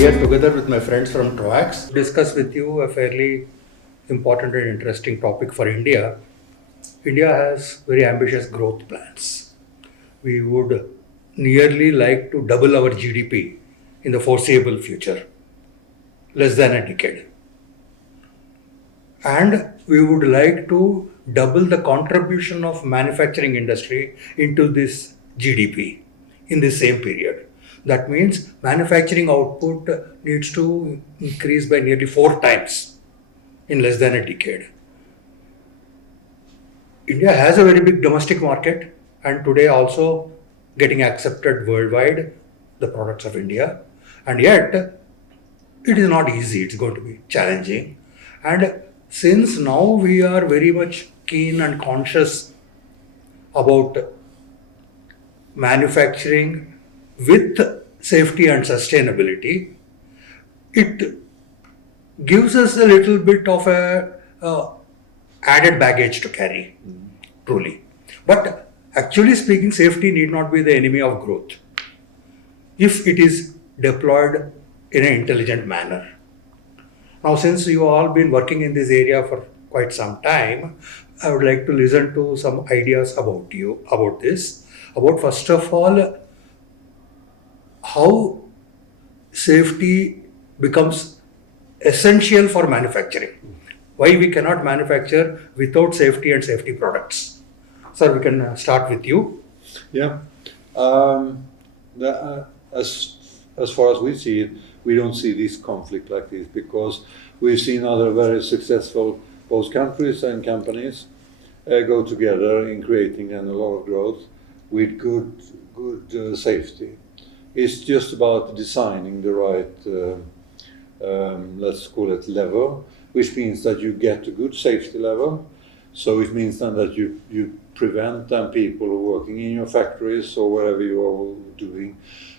here together with my friends from Troax to discuss with you a fairly important and interesting topic for India. India has very ambitious growth plans. We would nearly like to double our GDP in the foreseeable future, less than a decade. And we would like to double the contribution of manufacturing industry into this GDP in the same period. That means manufacturing output needs to increase by nearly 4 times in less than a decade. India has a very big domestic market and today also getting accepted worldwide, the products of India. And yet, it is not easy, it's going to be challenging. And since now we are very much keen and conscious about manufacturing with safety and sustainability, it gives us a little bit of a added baggage to carry, truly. But actually speaking, safety need not be the enemy of growth if it is deployed in an intelligent manner. Now, since you all been working in this area for quite some time, I would like to listen to some ideas about you, about this, about first of all, how safety becomes essential for manufacturing. Why we cannot manufacture without safety and safety products. Sir, we can start with you. Yeah. As far as we see it, we don't see this conflict like this because we've seen other very successful both countries and companies go together in creating a lot of growth with good safety. It's just about designing the right, let's call it level, which means that you get a good safety level. So it means then that you prevent then people working in your factories or wherever you are doing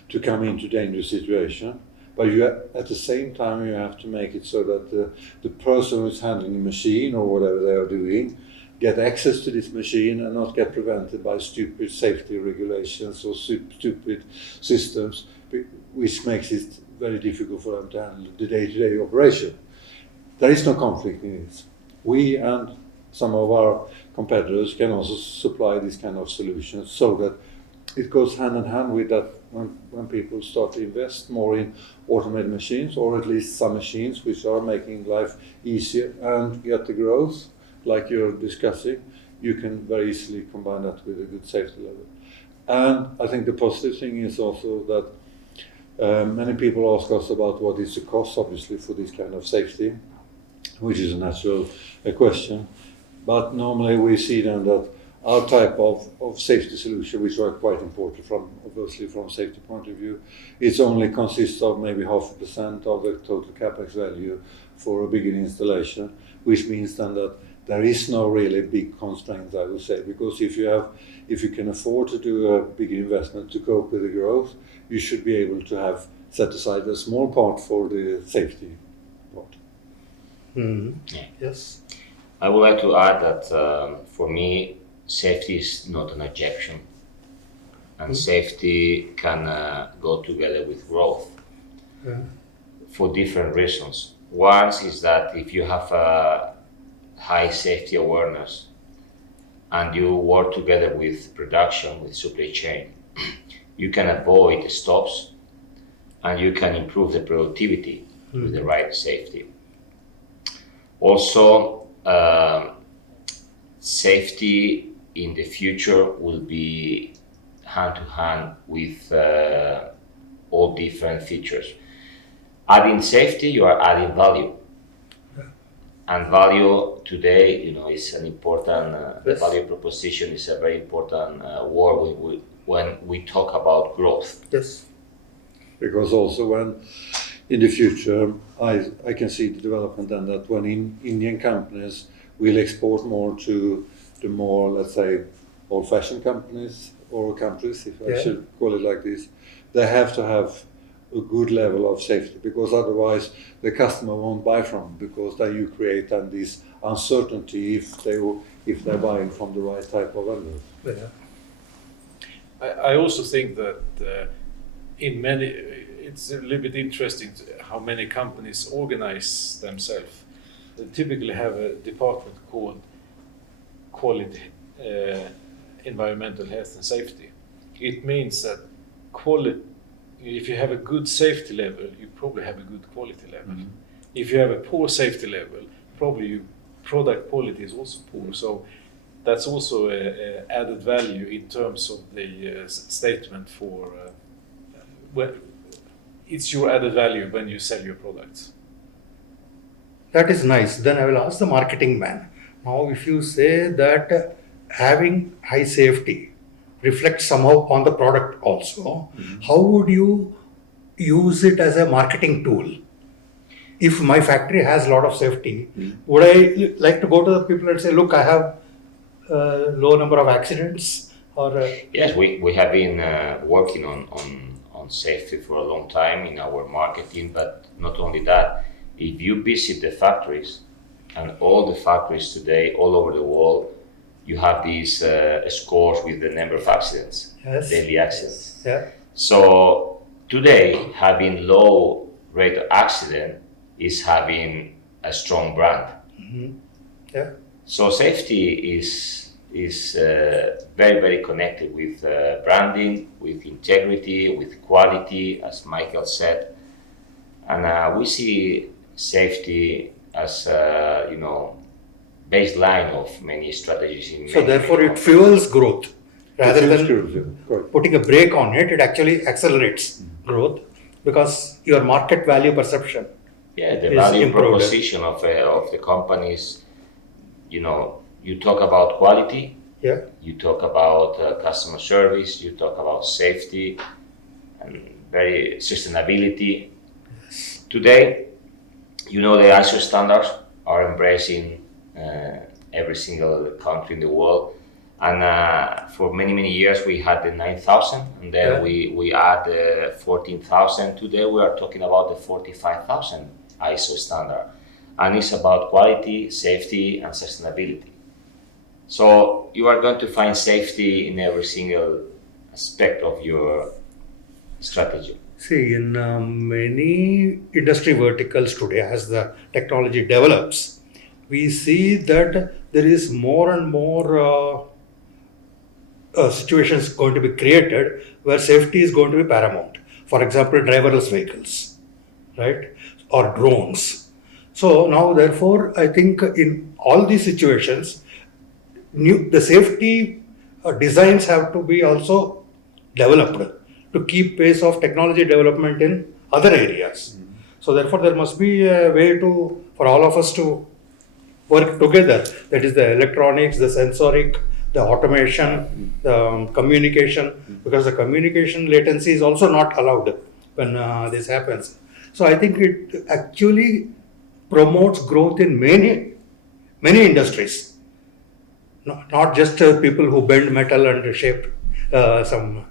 to come into dangerous situation. But at the same time, you have to make it so that the person who's handling the machine or whatever they are doing get access to this machine and not get prevented by stupid safety regulations or stupid systems, which makes it very difficult for them to handle the day-to-day operation. There is no conflict in this. We and some of our competitors can also supply this kind of solutions so that it goes hand in hand with that when people start to invest more in automated machines, or at least some machines which are making life easier and get the growth, like you're discussing, you can very easily combine that with a good safety level. And I think the positive thing is also that many people ask us about what is the cost, obviously, for this kind of safety, which is a natural question. But normally we see then that our type of safety solution, which are quite important obviously from safety point of view, it only consists of maybe 0.5% of the total capex value for a bigger installation, which means then that there is no really big constraints, I would say, because if you can afford to do a big investment to cope with the growth, you should be able to have set aside a small part for the safety part. Mm-hmm. Yes. I would like to add that for me, safety is not an objection, and safety can go together with growth for different reasons. One is that if you have a high safety awareness and you work together with production, with supply chain, you can avoid stops and you can improve the productivity with the right safety. Also, safety in the future will be hand to hand with all different features. Adding safety, you are adding value. And value today, is an important, the value proposition is a very important word when we talk about growth. Yes. Because also when in the future, I can see the development then that when Indian companies will export more to the more, let's say, old-fashioned companies or countries, if I should call it like this, they have to have a good level of safety, because otherwise the customer won't buy from them, because then you create then this uncertainty if they're buying from the right type of vendor. Yeah. I also think that in it's a little bit interesting how many companies organize themselves. They typically have a department called quality, environmental health and safety. It means that quality, if you have a good safety level, you probably have a good quality level. If you have a poor safety level, probably your product quality is also poor. So that's also a added value in terms of the statement for it's your added value when you sell your products. That is nice. Then I will ask the marketing man. Now, if you say that having high safety reflects somehow on the product also, how would you use it as a marketing tool? If my factory has a lot of safety, would I like to go to the people and say, look, I have a low number of accidents? Or Yes, we have been working on safety for a long time in our marketing, but not only that, if you visit the factories, and all the factories today all over the world, you have these scores with the number of accidents, Yes. daily accidents. yeah, So today, having low rate of accident is having a strong brand. yeah, So safety is very, very connected with branding, with integrity, with quality, as Michael said, and we see safety as baseline of many strategies in. so many therefore it companies. fuels growth. Rather It than fuels you, correct. putting a brake on it, it actually accelerates growth because your market value perception. Yeah, the is value improved. proposition of the companies. You talk about quality, Yeah, you talk about customer service, you talk about safety, and very sustainability. Today, the ISO standards are embracing every single country in the world, and for many, many years we had the 9,000, and then Yeah. we add the 14,000. Today we are talking about the 45,000 ISO standard, and it's about quality, safety, and sustainability. So you are going to find safety in every single aspect of your strategy. see, in many industry verticals today, as the technology develops, we see that there is more and more situations going to be created where safety is going to be paramount. For example, driverless vehicles, right, or drones. So now, therefore, I think in all these situations, the safety designs have to be also developed to keep pace of technology development in other areas. So therefore, there must be a way for all of us to work together. That is the electronics, the sensoric, the automation, the communication, because the communication latency is also not allowed when this happens. So I think it actually promotes growth in many industries. Not just people who bend metal and shape some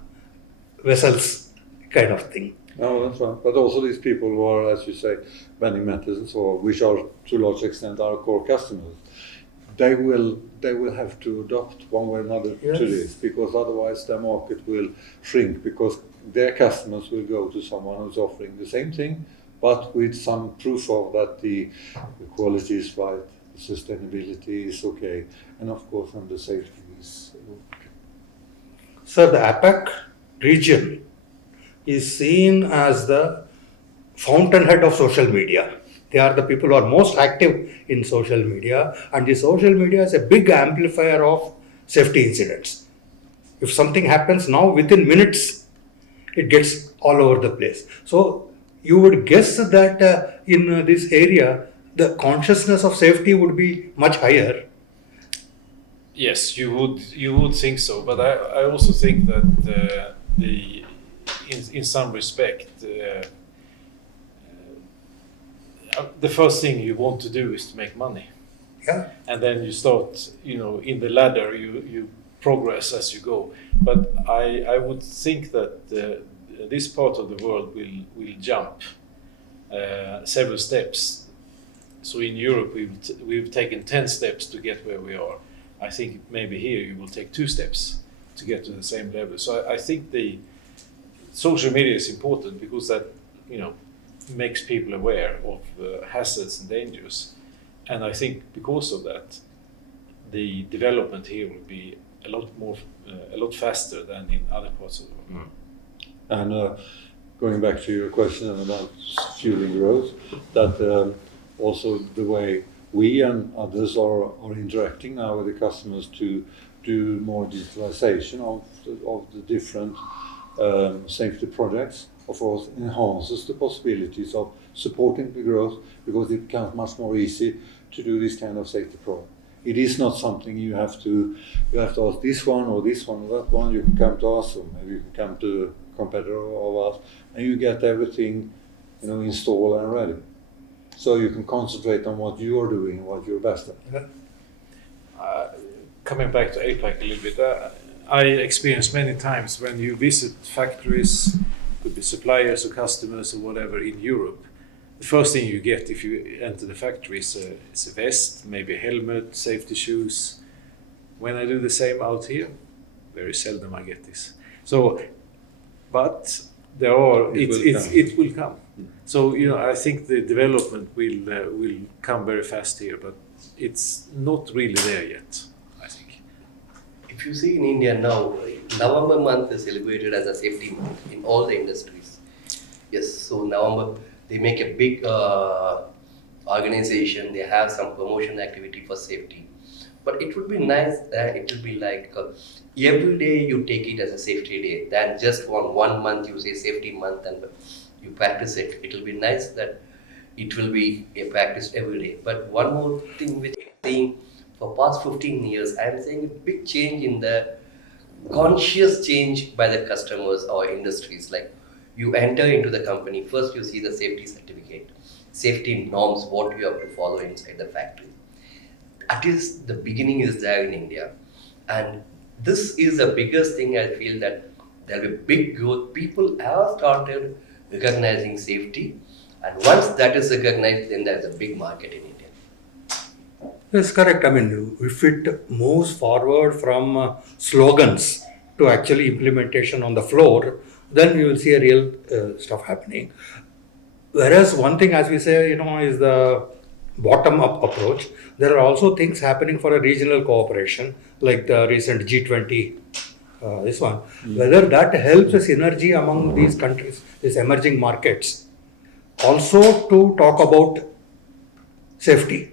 vessels kind of thing. No, that's right. But also these people who are, as you say, bending metals and so on, which are to a large extent our core customers, they will have to adopt one way or another Yes. to this, because otherwise their market will shrink, because their customers will go to someone who's offering the same thing, but with some proof of that the quality is right, the sustainability is okay, and of course, and the safety is okay. Sir, the APAC region is seen as the fountainhead of social media. They are the people who are most active in social media, and the social media is a big amplifier of safety incidents. If something happens now, within minutes, it gets all over the place. So you would guess that in this area, the consciousness of safety would be much higher. Yes, you would think so, but I also think that in some respect the first thing you want to do is to make money, Yeah. and then you start in the ladder you progress as you go. But I would think that this part of the world will jump several steps. So in Europe we've taken 10 steps to get where we are. I think maybe here you will take 2 steps to get to the same level. So I think the social media is important because that makes people aware of hazards and dangers. And I think because of that, the development here will be a lot faster than in other parts of the world. And going back to your question about fueling growth, that also the way we and others are interacting now with the customers to do more digitalization of the different safety projects, of course, enhances the possibilities of supporting the growth, because it becomes much more easy to do this kind of safety project. It is not something you have to ask this one or that one. You can come to us, or maybe you can come to a competitor of us, and you get everything, installed and ready. So you can concentrate on what you are doing and what you're best at. Coming back to APAC a little bit, I experienced many times when you visit factories, could be suppliers or customers or whatever in Europe, the first thing you get if you enter the factory is a vest, maybe a helmet, safety shoes. When I do the same out here, very seldom I get this. So, but there are, it will come. So, I think the development will come very fast here, but it's not really there yet, I think. If you see in India now, November month is celebrated as a safety month in all the industries. Yes, so November, they make a big organization, they have some promotion activity for safety. But it would be nice that it will be like every day you take it as a safety day, than just one month you say safety month and you practice it. It will be nice that it will be practiced every day. But one more thing which I'm saying, for past 15 years, I am saying a big change in the conscious change by the customers or industries. Like you enter into the company, first you see the safety certificate, safety norms, what you have to follow inside the factory. At least the beginning is there in India. And this is the biggest thing I feel, that there will be big growth. People have started recognizing safety. And once that is recognized, then there's a big market in India. That's correct. I mean, if it moves forward from slogans to actually implementation on the floor, then you will see a real stuff happening. Whereas one thing, as we say, is the bottom-up approach. There are also things happening for a regional cooperation, like the recent G20, this one. Whether that helps a synergy among these countries, these emerging markets, also to talk about safety.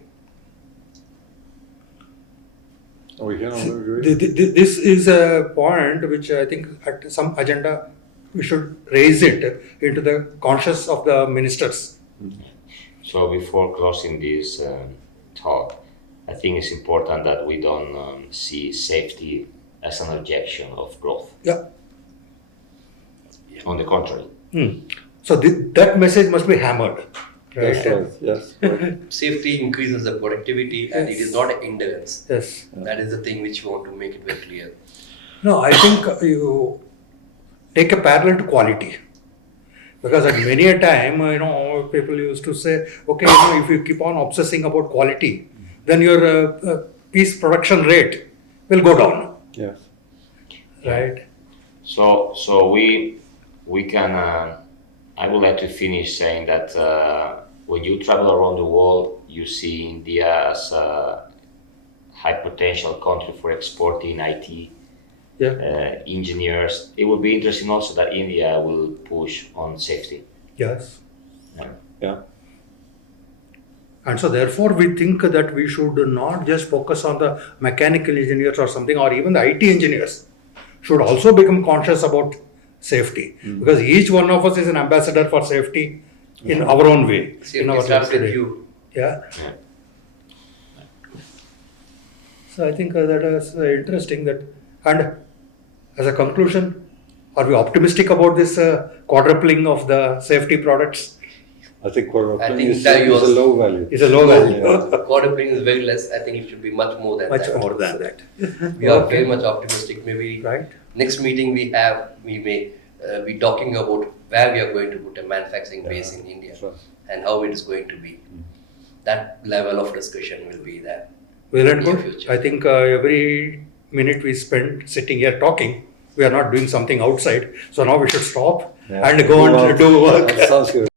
We can all agree. This is a point which I think at some agenda we should raise it into the conscious of the ministers. So before closing this talk, I think it's important that we don't see safety as an objection of growth. Yeah. On the contrary. So that message must be hammered. Right? That's right. Yes. Right. Safety increases the productivity, and it is not an indolence. Yes. That is the thing which we want to make it very clear. No, I think you take a parallel to quality. Because at many a time, people used to say, okay, if you keep on obsessing about quality, then your piece production rate will go down. Yes. Right? So we can. I would like to finish saying that when you travel around the world, you see India as a high potential country for exporting IT. Engineers. It will be interesting also that India will push on safety. Yes. Yeah. And so therefore we think that we should not just focus on the mechanical engineers or something, or even the IT engineers should also become conscious about safety. Because each one of us is an ambassador for safety in our own way. Safety starts with you. Yeah. So I think that is interesting. And as a conclusion, are we optimistic about this quadrupling of the safety products? I think quadrupling is that a low value. It's a low value. Quadrupling is very less. I think it should be much more than Much that. more than that. We are very much optimistic. Maybe Right. next meeting we may be talking about where we are going to put a manufacturing base in India Sure. and how it is going to be. That level of discussion will be there. Well and Near good. future. I think every minute we spend sitting here talking, we are not doing something outside. So now we should stop and go and do work. That sounds good.